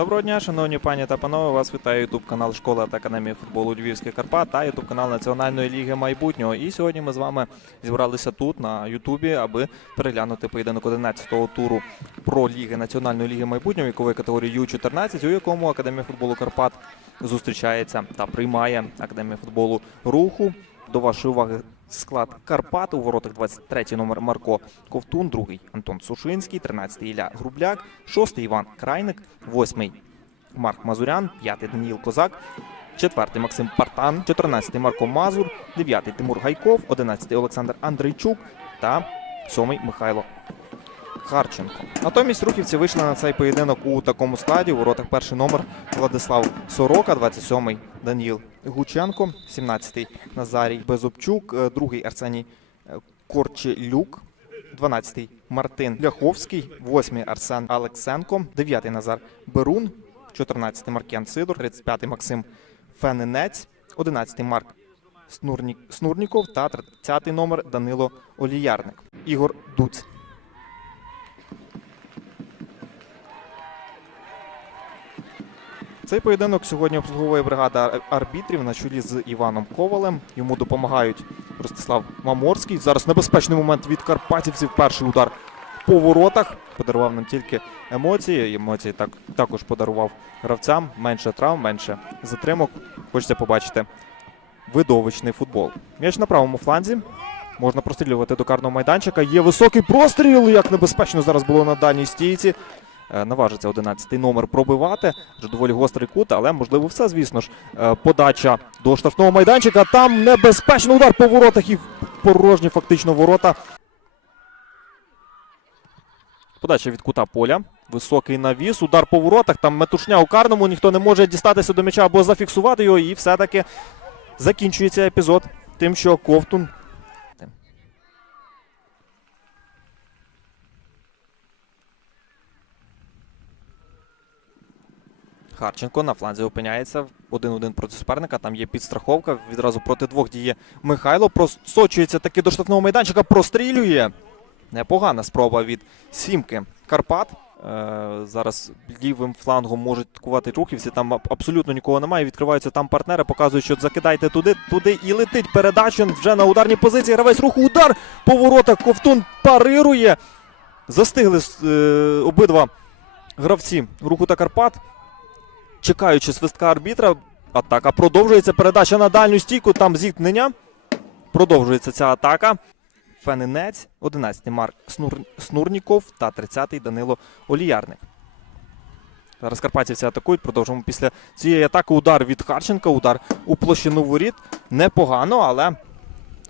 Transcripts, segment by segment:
Доброго дня, шановні пані та панове. Вас вітає Ютуб канал Школа та Академія футболу Львівських Карпат та Ютуб канал Національної ліги майбутнього. І сьогодні ми з вами зібралися тут на Ютубі, аби переглянути поєдинок 11-го туру про ліги Національної ліги майбутнього вікової категорії Ю-14, у якому Академія футболу Карпат зустрічається та приймає Академія футболу руху. До вашої уваги склад Карпат. У воротах 23-й номер Марко Ковтун, другий Антон Сушинський, 13-й Ілля Грубляк, 6-й Іван Крайник, 8-й Марк Мазурян, 5-й Даніїл Козак, 4-й Максим Партан, 14-й Марко Мазур, 9-й Тимур Гайков, 11-й Олександр Андрейчук та 7-й Михайло Харченко. Натомість рухівці вийшли на цей поєдинок у такому складі. У воротах перший номер Владислав Сорока, 27-й Даніл Гученко, 17-й Назарій Безобчук, е, другий Арсеній е, Корчелюк, 12-й Мартин Ляховський, 8-й Арсен Алексенко, 9-й Назар Берун, 14-й Маркян Сидор, 35-й Максим Фененець, 11-й Марк Снурнік, Снурніков та 30-й номер Данило Оліярник. Ігор Дуць. Цей поєдинок сьогодні обслуговує бригада арбітрів на чолі з Іваном Ковалем. Йому допомагають Ростислав Маморський. Зараз небезпечний момент від карпатівців. Перший удар по воротах. Подарував нам тільки емоції. Емоції так, також подарував гравцям. Менше травм, менше затримок. Хочеться побачити видовищний футбол. М'яч на правому фланзі. Можна прострілювати до карного майданчика. Є високий простріл. Як небезпечно зараз було на дальній стійці. Е, Наважиться 11-й номер пробивати. Вже доволі гострий кут, але можливо все, звісно ж. Е, Подача до штрафного майданчика. Там небезпечний удар по воротах і порожні фактично ворота. Подача від кута поля. Високий навіс, удар по воротах. Там метушня у карному. Ніхто не може дістатися до м'яча або зафіксувати його. І все-таки закінчується епізод тим, що Ковтун Харченко на фланзі опиняється один-один проти суперника. Там є підстраховка. Відразу проти двох діє Михайло. Просочується таки до штрафного майданчика, прострілює. Непогана спроба від сімки Карпат. Е, зараз лівим флангом можуть атакувати рухівці. Там абсолютно нікого немає. Відкриваються там партнери, показують, що закидайте туди, туди і летить передача вже на ударній позиції. Гравець руху удар по воротах. Ковтун парирує. Застигли е, обидва гравці руху та Карпат. Чекаючи свистка арбітра, атака продовжується. Передача на дальню стійку. Там зіткнення. Продовжується ця атака. Фенинець, 11-й Марк Снур... Снурніков та 30-й Данило Оліярник. Зараз карпатівці атакують. Продовжуємо після цієї атаки. Удар від Харченка, удар у площину воріт. Непогано, але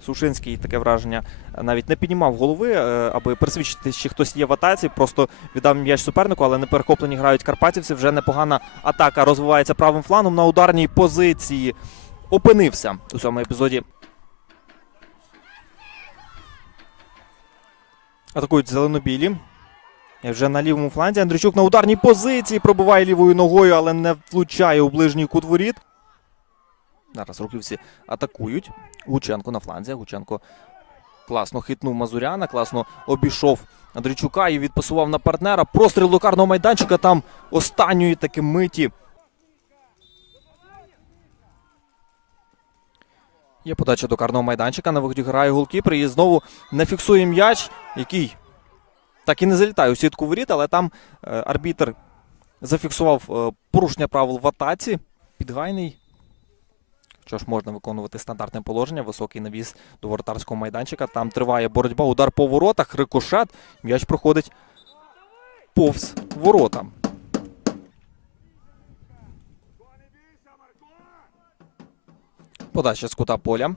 Сушинський таке враження навіть не піднімав голови, е, аби пересвідчити, чи хтось є в атаці. Просто віддав м'яч супернику, але неперехоплені грають карпатівці. Вже непогана атака розвивається правим флангом на ударній позиції. Опинився у цьому епізоді. Атакують зеленобілі. Вже на лівому фланзі Андрійчук на ударній позиції пробиває лівою ногою, але не влучає у ближній кут воріт. Зараз руківці атакують. Гученко на фланзі. Гученко класно хитнув Мазуряна, класно обійшов Андрійчука і відпасував на партнера. Простріл до карного майданчика там останньої таки миті. Є подача до карного майданчика. На виході грає голкіпер і знову не фіксує м'яч, який так і не залітає у сітку воріт, але там е, арбітр зафіксував е, порушення правил в атаці. Підгайний. Що ж можна виконувати стандартне положення, високий навіс до воротарського майданчика. Там триває боротьба, удар по воротах, рикошет. М'яч проходить повз ворота. Подача з кута поля.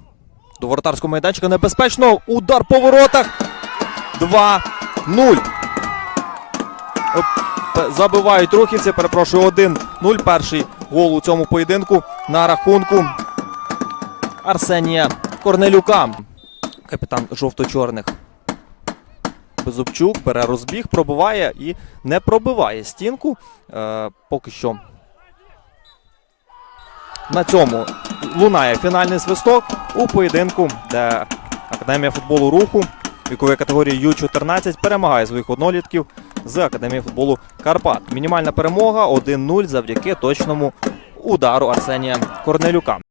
До воротарського майданчика небезпечно. Удар по воротах. 2-0. Забивають рухівці. Перепрошую, 1-0. Перший гол у цьому поєдинку на рахунку Арсенія Корнелюка. Капітан жовто-чорних. Безубчук бере розбіг, пробиває і не пробиває стінку. Е, поки що на цьому лунає фінальний свисток у поєдинку, де Академія футболу руху вікової категорії Ю-14 перемагає своїх однолітків з Академії футболу Карпат. Мінімальна перемога 1-0 завдяки точному удару Арсенія Корнелюка.